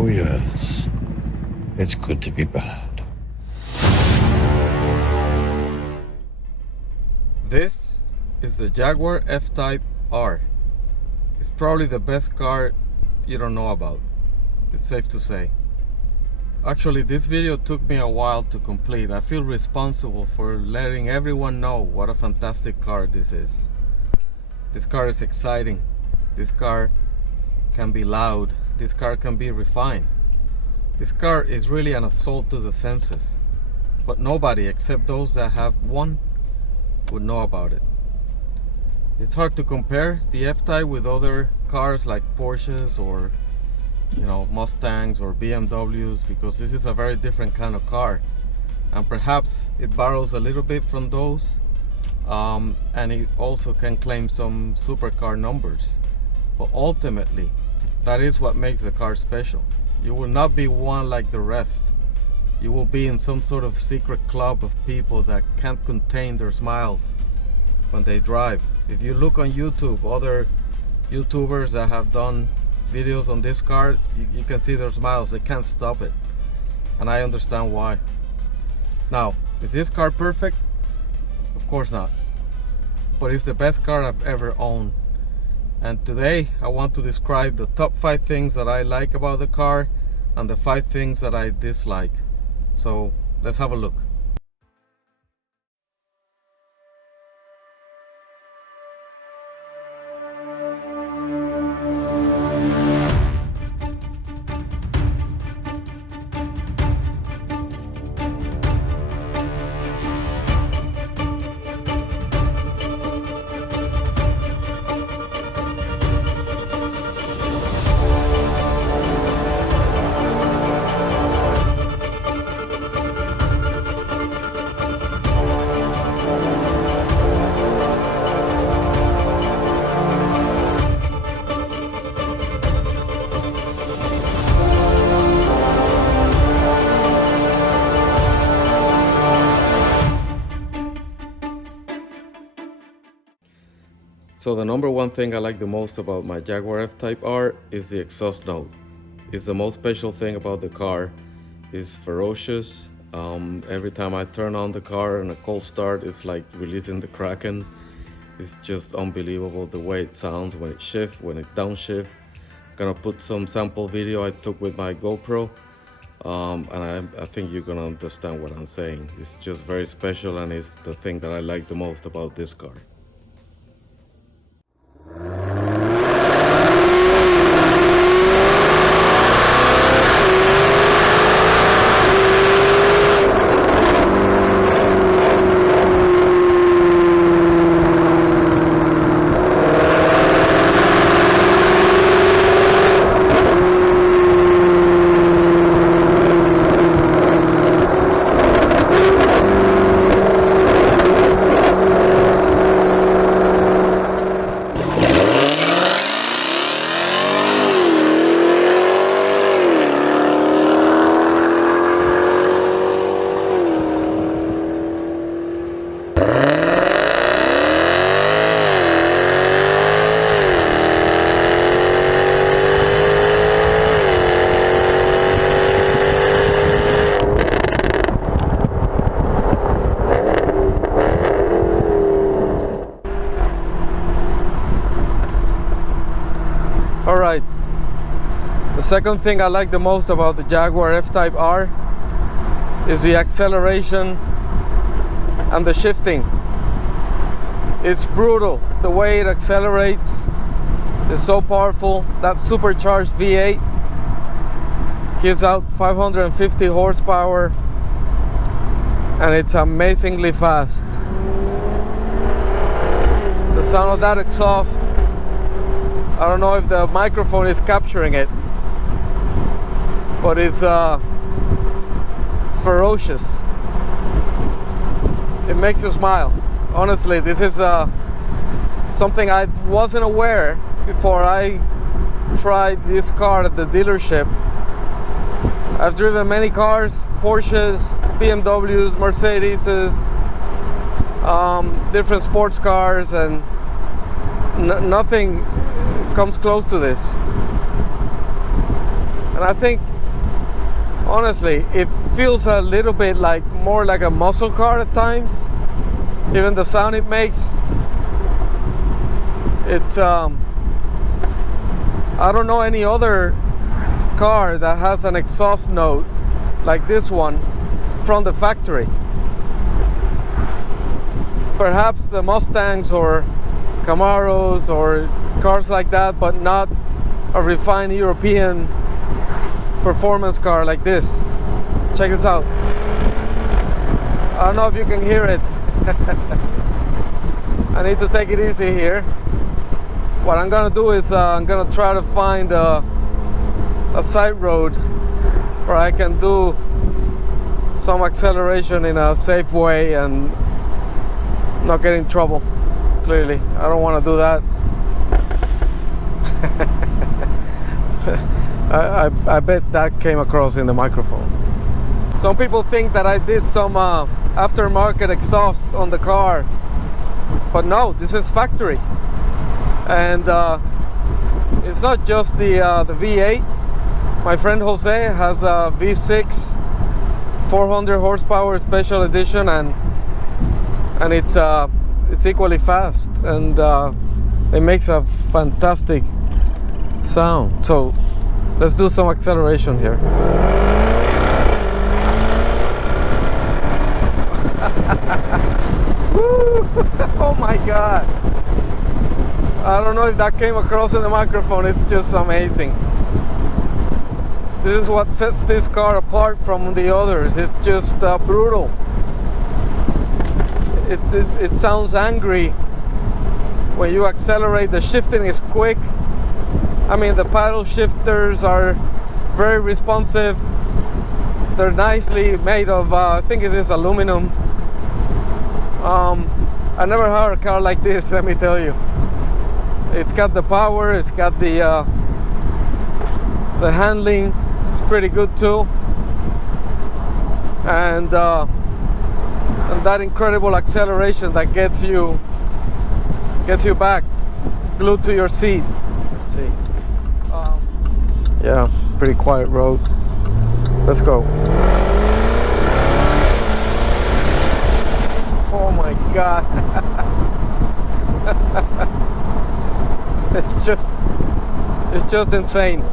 Oh yes, it's good to be bad. This is the Jaguar F-Type R. It's probably the best car you don't know about. It's safe to say. Actually, this video took me a while to complete. I feel responsible for letting everyone know what a fantastic car this is. This car is exciting. This car can be loud. This car can be refined. This car is really an assault to the senses. But nobody except those that have one would know about it. It's hard to compare the F-Type with other cars like Porsches or Mustangs or BMWs, because this is a very different kind of car, and perhaps it borrows a little bit from those, and it also can claim some supercar numbers, but ultimately that is what makes the car special. You will not be one like the rest. You will be in some sort of secret club of people that can't contain their smiles when they drive. If you look on YouTube, other YouTubers that have done videos on this car, you can see their smiles. They can't stop it, and I understand why. Now, is this car perfect? Of course not, but it's the best car I've ever owned. And today I want to describe the top 5 things that I like about the car and the 5 things that I dislike. So let's have a look. So the number one thing I like the most about my Jaguar F-Type R is the exhaust note. It's the most special thing about the car. It's ferocious. Every time I turn on the car and a cold start, it's like releasing the Kraken. It's just unbelievable the way it sounds when it shifts, when it downshifts. Gonna put some sample video I took with my GoPro, and I think you're gonna understand what I'm saying. It's just very special, and it's the thing that I like the most about this car. Alright, the second thing I like the most about the Jaguar F-Type R is the acceleration and the shifting. It's brutal. The way it accelerates is so powerful. That supercharged V8 gives out 550 horsepower, and it's amazingly fast. The sound of that exhaust, I don't know if the microphone is capturing it, but it's ferocious. It makes you smile. Honestly, this is something I wasn't aware before I tried this car at the dealership. I've driven many cars, Porsches, BMWs, Mercedeses, different sports cars, and nothing comes close to this. And I think, honestly, it feels a little bit like more like a muscle car at times. Even the sound it makes, it's I don't know any other car that has an exhaust note like this one from the factory. Perhaps the Mustangs or Camaros or cars like that, but not a refined European performance car like this. Check this out. I don't know if you can hear it. I need to take it easy here. What I'm gonna do is I'm gonna try to find a side road where I can do some acceleration in a safe way and not get in trouble. Clearly, I don't want to do that. I bet that came across in the microphone. Some people think that I did some aftermarket exhaust on the car, but no, this is factory. And it's not just the V8. My friend Jose has a V6 400 horsepower special edition, and it's equally fast, and it makes a fantastic sound. So let's do some acceleration here. Oh my God. I don't know if that came across in the microphone. It's just amazing. This is what sets this car apart from the others. It's just brutal. It sounds angry when you accelerate. The shifting is quick. I mean, the paddle shifters are very responsive. They're nicely made of, I think it is aluminum. I never had a car like this, let me tell you. It's got the power, it's got the handling. It's pretty good too. And that incredible acceleration that gets you back, glued to your seat. Let's see. Yeah, pretty quiet road. Let's go. Oh my God. It's just insane.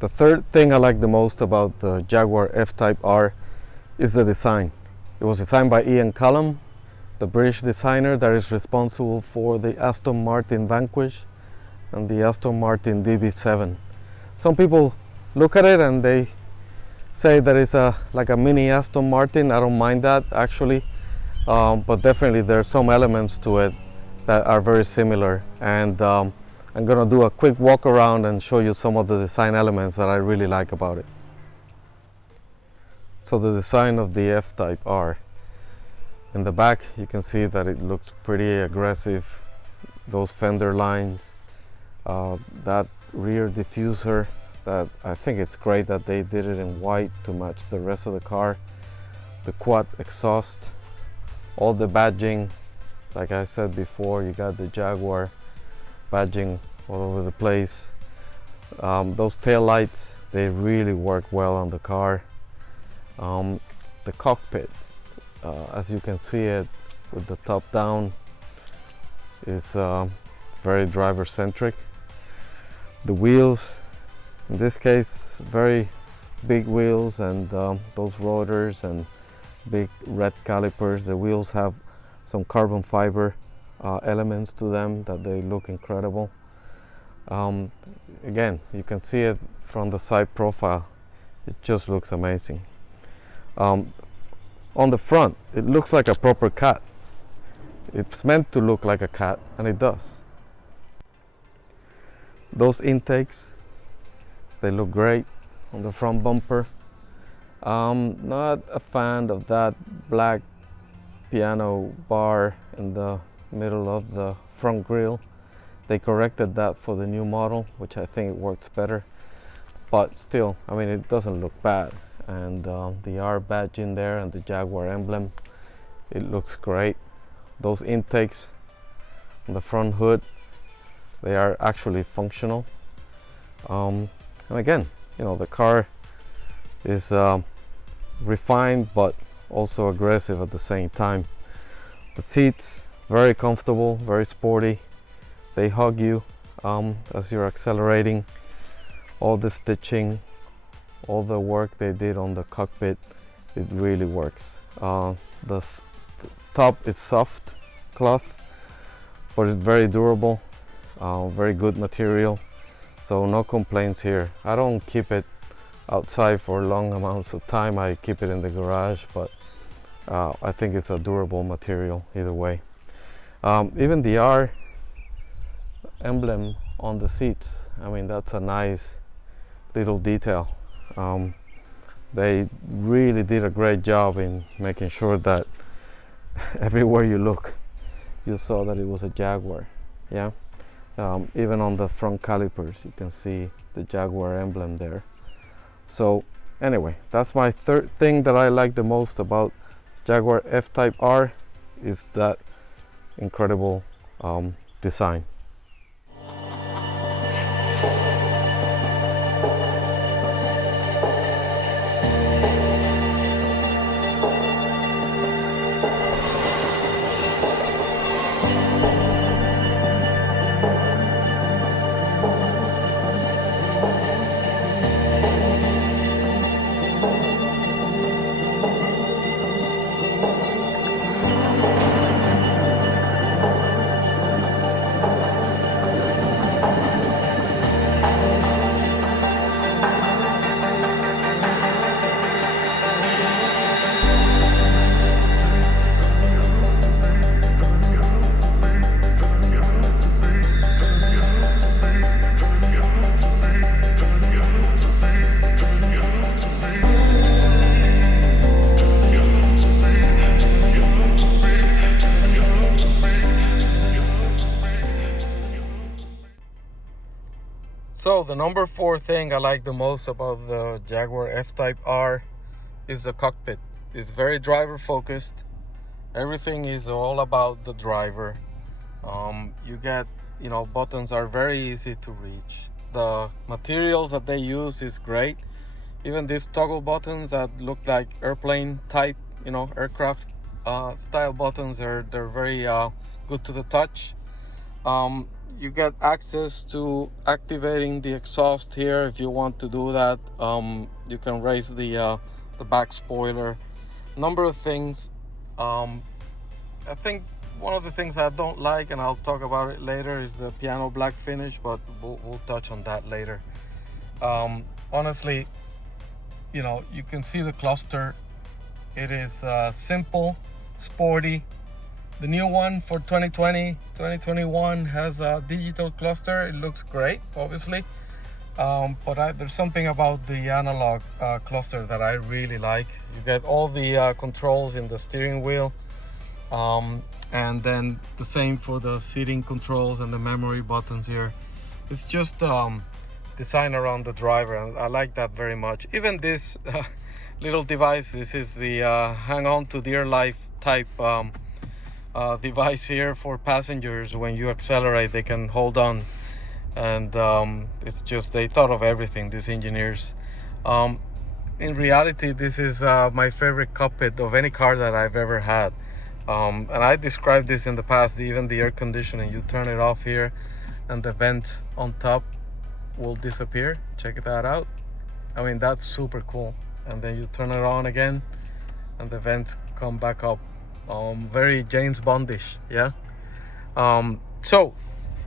The third thing I like the most about the Jaguar F-Type R is the design. It was designed by Ian Callum, the British designer that is responsible for the Aston Martin Vanquish and the Aston Martin DB7. Some people look at it and they say that it's like a mini Aston Martin. I don't mind that actually, but definitely there's some elements to it that are very similar, and I'm gonna do a quick walk around and show you some of the design elements that I really like about it. So the design of the F-Type R. In the back you can see that it looks pretty aggressive. Those fender lines, that rear diffuser, that I think it's great that they did it in white to match the rest of the car. The quad exhaust, all the badging, like I said before, you got the Jaguar badging all over the place. Those tail lights, they really work well on the car. The cockpit, as you can see it with the top down, is very driver centric. The wheels, in this case, very big wheels, and those rotors and big red calipers. The wheels have some carbon fiber elements to them that they look incredible. Again, you can see it from the side profile. It just looks amazing. On the front, it looks like a proper cat. It's meant to look like a cat, and it does. Those intakes, they look great on the front bumper. Not a fan of that black piano bar in the middle of the front grille. They corrected that for the new model, which I think works better. But still, I mean, it doesn't look bad. And the R badge in there and the Jaguar emblem, it looks great. Those intakes on the front hood, they are actually functional. And again, you know, the car is refined but also aggressive at the same time. The seats, very comfortable, very sporty. They hug you as you're accelerating. All the stitching, all the work they did on the cockpit, it really works. The top is soft cloth, but it's very durable, very good material, so no complaints here. I don't keep it outside for long amounts of time. I keep it in the garage, but I think it's a durable material either way. Even the R emblem on the seats, I mean, that's a nice little detail. They really did a great job in making sure that everywhere you look, you saw that it was a Jaguar. Yeah. Even on the front calipers, you can see the Jaguar emblem there. So anyway, that's my third thing that I like the most about Jaguar F-Type R, is that incredible design. So the number 4 thing I like the most about the Jaguar F-Type R is the cockpit. It's very driver focused. Everything is all about the driver. You get, you know, buttons are very easy to reach. The materials that they use is great. Even these toggle buttons that look like airplane type, you know, aircraft style buttons, they're very good to the touch. You get access to activating the exhaust here if you want to do that. You can raise the back spoiler. Number of things. I think one of the things I don't like, and I'll talk about it later, is the piano black finish, but we'll touch on that later. Honestly, you know, you can see the cluster. It is simple, sporty. The new one for 2020, 2021 has a digital cluster. It looks great, obviously. But there's something about the analog cluster that I really like. You get all the controls in the steering wheel. And then the same for the seating controls and the memory buttons here. It's just designed around the driver, and I like that very much. Even this little device, this is the hang on to dear life type device here for passengers. When you accelerate, they can hold on, and it's just, they thought of everything, these engineers. In reality, this is my favorite cockpit of any car that I've ever had. And I described this in the past. Even the air conditioning, you turn it off here and the vents on top will disappear. Check that out. I mean, that's super cool. And then you turn it on again and the vents come back up. Very James Bondish, yeah. So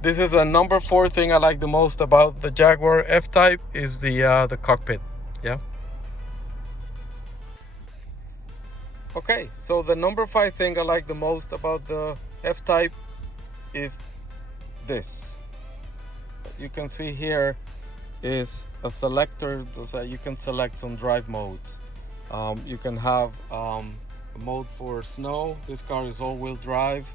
this is a number 4 thing I like the most about the Jaguar F-Type, is the cockpit, yeah. Okay, so the number 5 thing I like the most about the F-Type is this. You can see here is a selector so you can select some drive modes. You can have a mode for snow. This car is all-wheel drive.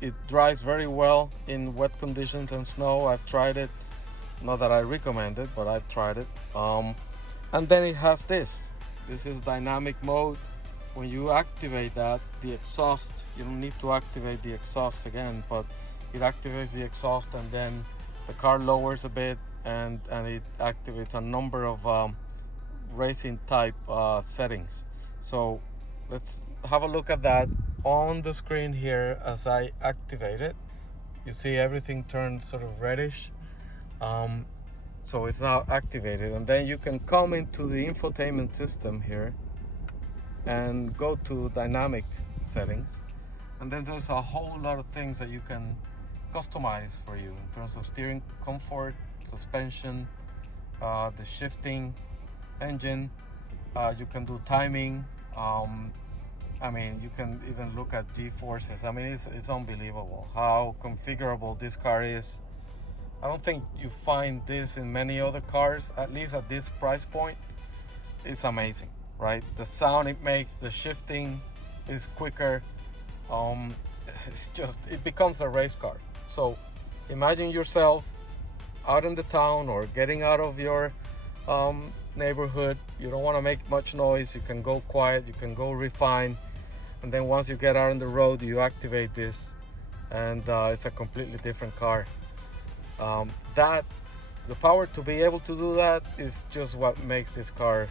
It drives very well in wet conditions and snow. I've tried it. Not that I recommend it, but I've tried it. And then it has this. This is dynamic mode. When you activate that, the exhaust, you don't need to activate the exhaust again, but it activates the exhaust and then the car lowers a bit, and it activates a number of racing type settings. So let's have a look at that on the screen here. As I activate it, you see everything turns sort of reddish. So it's now activated, and then you can come into the infotainment system here and go to dynamic settings, and then there's a whole lot of things that you can customize for you in terms of steering comfort, suspension, the shifting, engine. You can do timing. I mean, you can even look at G-forces. I mean, it's unbelievable how configurable this car is. I don't think you find this in many other cars, at least at this price point. It's amazing, right? The sound it makes, the shifting is quicker. It becomes a race car. So imagine yourself out in the town or getting out of your neighborhood. You don't want to make much noise. You can go quiet, you can go refine. And then once you get out on the road, you activate this, and it's a completely different car. The power to be able to do that is just what makes this car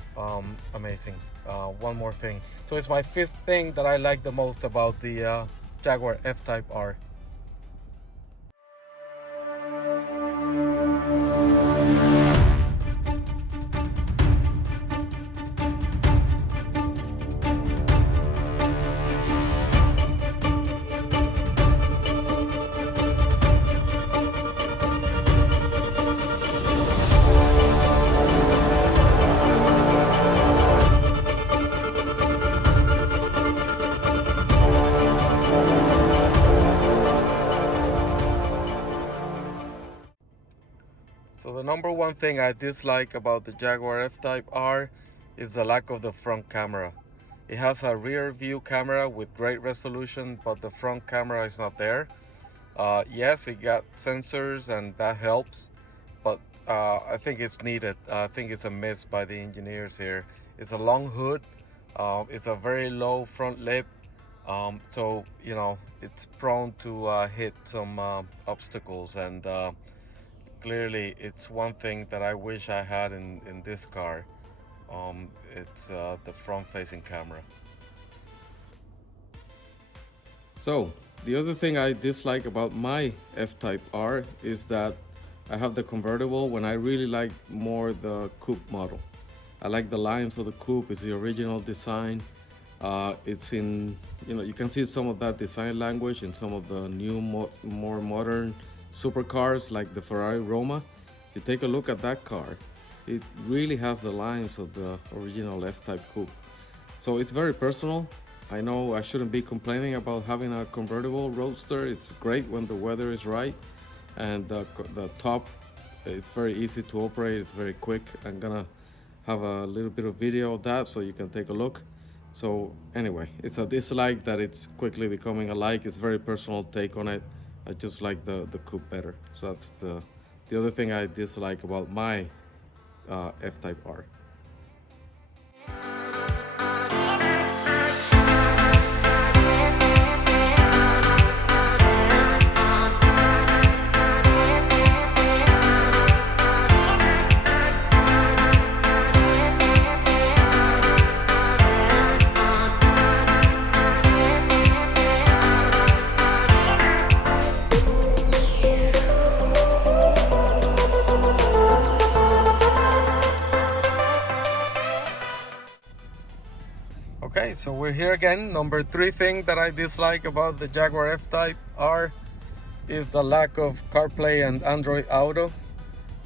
amazing. One more thing. So it's my fifth thing that I like the most about the Jaguar F-Type R. So the number one thing I dislike about the Jaguar F-Type R is the lack of the front camera. It has a rear view camera with great resolution, but the front camera is not there. Yes, it got sensors and that helps, but I think it's needed. I think it's a miss by the engineers here. It's a long hood. It's a very low front lip. So, you know, it's prone to hit some obstacles, and clearly it's one thing that I wish I had in this car. It's the front-facing camera. So the other thing I dislike about my F-Type R is that I have the convertible when I really like more the Coupe model. I like the lines of the Coupe. It's the original design. It's in, you know, you can see some of that design language in some of the new more modern supercars like the Ferrari Roma. You take a look at that car, it really has the lines of the original F-Type Coupe. So it's very personal. I know I shouldn't be complaining about having a convertible roadster. It's great when the weather is right, and the top, it's very easy to operate. It's very quick. I'm gonna have a little bit of video of that so you can take a look. So anyway, it's a dislike that it's quickly becoming a like. It's very personal take on it. I just like the Coupe better. So that's the other thing I dislike about my F-Type R. Okay, so we're here again. Number three thing that I dislike about the Jaguar F-Type R is the lack of CarPlay and Android Auto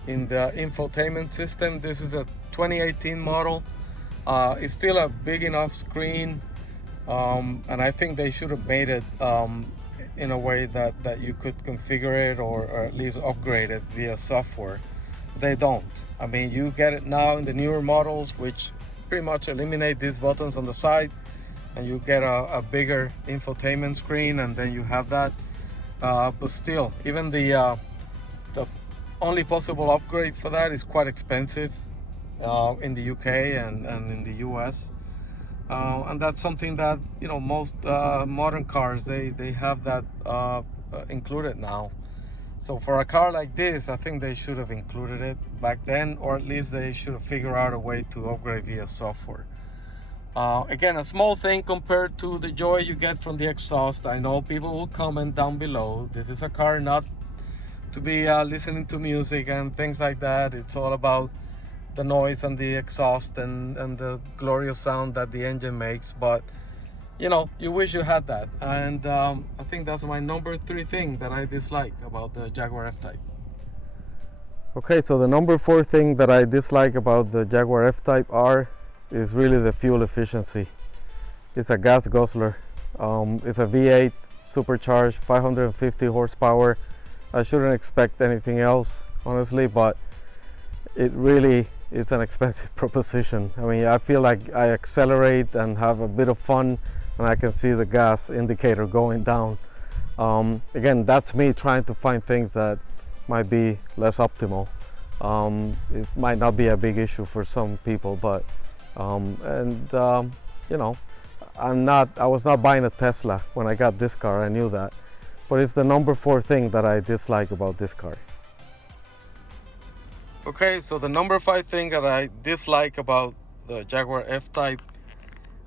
in the infotainment system. This is a 2018 model. It's still a big enough screen, and I think they should have made it in a way that you could configure it or at least upgrade it via software. They don't. I mean, you get it now in the newer models, which pretty much eliminate these buttons on the side, and you get a bigger infotainment screen, and then you have that. But still, even the only possible upgrade for that is quite expensive in the UK and in the US. And that's something that, you know, most modern cars, they have that included now. So for a car like this, I think they should have included it back then, or at least they should have figured out a way to upgrade via software. Again, a small thing compared to the joy you get from the exhaust. I know people will comment down below. This is a car not to be listening to music and things like that. It's all about the noise and the exhaust and the glorious sound that the engine makes. But you know, you wish you had that. And I think that's my number 3 thing that I dislike about the Jaguar F-Type. Okay, so the number 4 thing that I dislike about the Jaguar F-Type R is really the fuel efficiency. It's a gas guzzler. It's a V8 supercharged, 550 horsepower. I shouldn't expect anything else, honestly, but it's an expensive proposition. I mean, I feel like I accelerate and have a bit of fun, and I can see the gas indicator going down. Again, that's me trying to find things that might be less optimal. It might not be a big issue for some people, but you know, I was not buying a Tesla when I got this car. I knew that, but it's the number 4 thing that I dislike about this car. Okay, so the number 5 thing that I dislike about the Jaguar F-Type,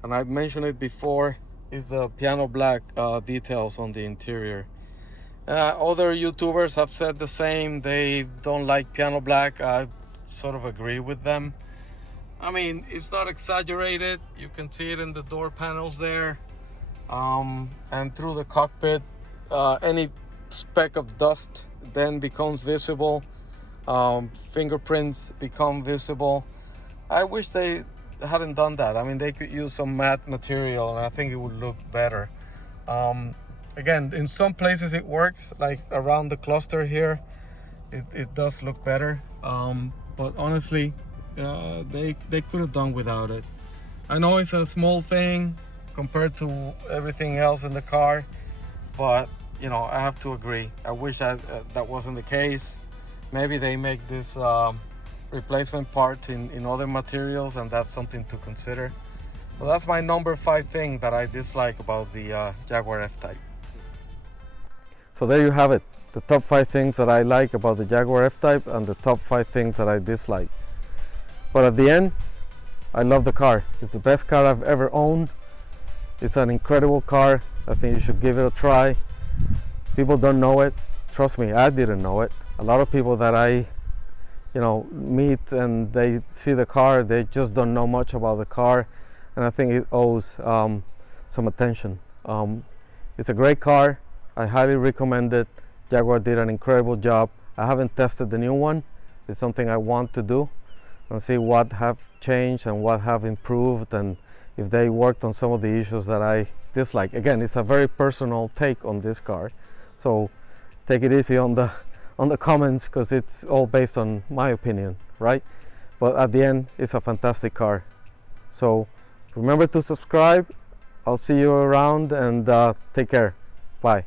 and I've mentioned it before, is the piano black details on the interior. Other YouTubers have said the same. They don't like piano black. I sort of agree with them. I mean, it's not exaggerated. You can see it in the door panels there, and through the cockpit. Any speck of dust then becomes visible. Fingerprints become visible. I wish they hadn't done that. I mean, they could use some matte material and I think it would look better. Again, in some places it works, like around the cluster here, it does look better. But honestly, they could have done without it. I know it's a small thing compared to everything else in the car, but you know, I have to agree. I wish that wasn't the case. Maybe they make this replacement parts in other materials, and that's something to consider. But that's my number 5 thing that I dislike about the Jaguar F-Type. So there you have it, the top 5 things that I like about the Jaguar F-Type and the top 5 things that I dislike. But at the end, I love the car. It's the best car I've ever owned. It's an incredible car. I think you should give it a try. People don't know it. Trust me, I didn't know it. A lot of people that I meet and they see the car, they just don't know much about the car, and I think it owes some attention. It's a great car. I highly recommend it. Jaguar did an incredible job. I haven't tested the new one. It's something I want to do and see what have changed and what have improved, and if they worked on some of the issues that I dislike. Again, it's a very personal take on this car, so take it easy on the comments, because it's all based on my opinion, right? But at the end, it's a fantastic car. So remember to subscribe. I'll see you around, and take care. Bye.